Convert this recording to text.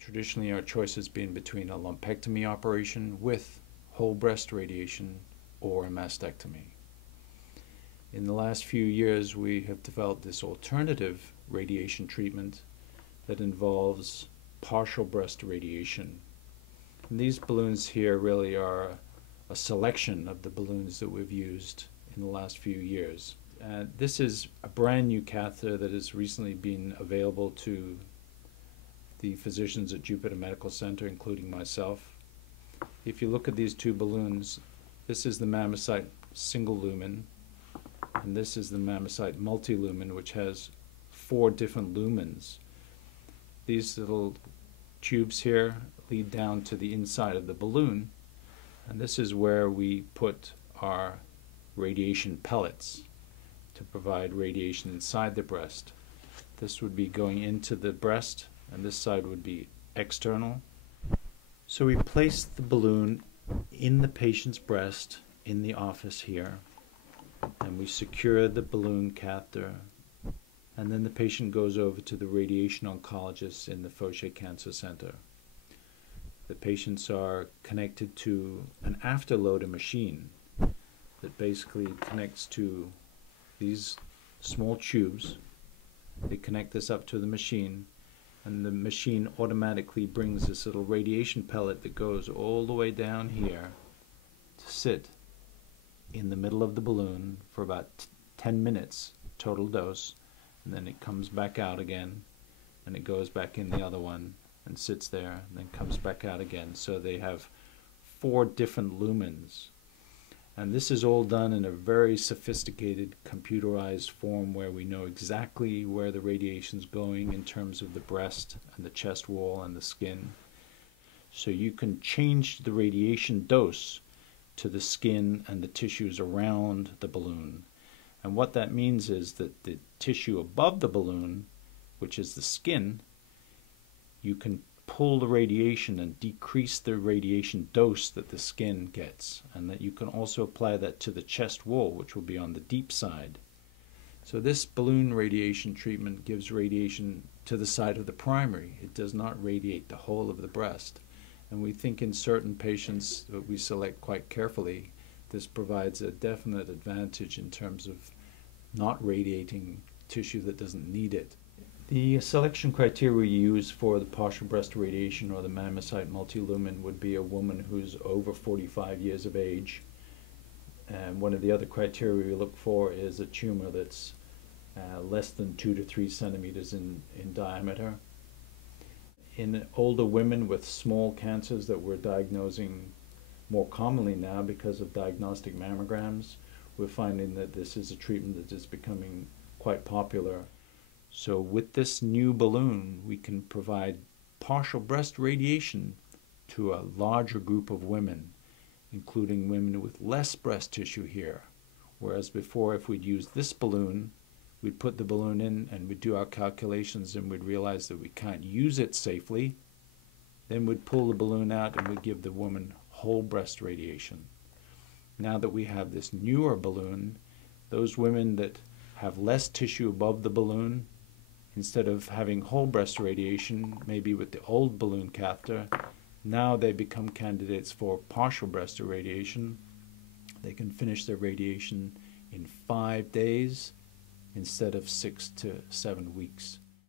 Traditionally, our choice has been between a lumpectomy operation with whole breast radiation or a mastectomy. In the last few years, we have developed this alternative radiation treatment that involves partial breast radiation. And these balloons here really are a selection of the balloons that we've used in the last few years. This is a brand new catheter that has recently been available to the physicians at Jupiter Medical Center, including myself. If you look at these two balloons, this is the MammoSite single lumen, and this is the MammoSite multi-lumen, which has 4 different lumens. These little tubes here lead down to the inside of the balloon, and this is where we put our radiation pellets to provide radiation inside the breast. This would be going into the breast, and this side would be external. So we place the balloon in the patient's breast in the office here, and we secure the balloon catheter, and then the patient goes over to the radiation oncologist in the Fauché Cancer Center. The patients are connected to an afterloader machine that basically connects to these small tubes. They connect this up to the machine, and the machine automatically brings this little radiation pellet that goes all the way down here to sit in the middle of the balloon for about 10 minutes total dose, and then it comes back out again, and it goes back in the other one and sits there and then comes back out again. So they have 4 different lumens, and this is all done in a very sophisticated computerized form where we know exactly where the radiation is going in terms of the breast and the chest wall and the skin. So you can change the radiation dose to the skin and the tissues around the balloon. And what that means is that the tissue above the balloon, which is the skin, you can pull the radiation and decrease the radiation dose that the skin gets, and that you can also apply that to the chest wall, which will be on the deep side. So this balloon radiation treatment gives radiation to the side of the primary. It does not radiate the whole of the breast. And we think in certain patients that we select quite carefully, this provides a definite advantage in terms of not radiating tissue that doesn't need it. The selection criteria we use for the partial breast radiation or the MammoSite multi-lumen would be a woman who's over 45 years of age. And one of the other criteria we look for is a tumor that's less than 2 to 3 centimeters in diameter. In older women with small cancers that we're diagnosing more commonly now because of diagnostic mammograms, we're finding that this is a treatment that is becoming quite popular. So with this new balloon, we can provide partial breast radiation to a larger group of women, including women with less breast tissue here. Whereas before, if we'd used this balloon, we'd put the balloon in and we'd do our calculations and we'd realize that we can't use it safely. Then we'd pull the balloon out and we'd give the woman whole breast radiation. Now that we have this newer balloon, those women that have less tissue above the balloon, instead of having whole breast radiation, maybe with the old balloon catheter, now they become candidates for partial breast irradiation. They can finish their radiation in 5 days instead of 6 to 7 weeks.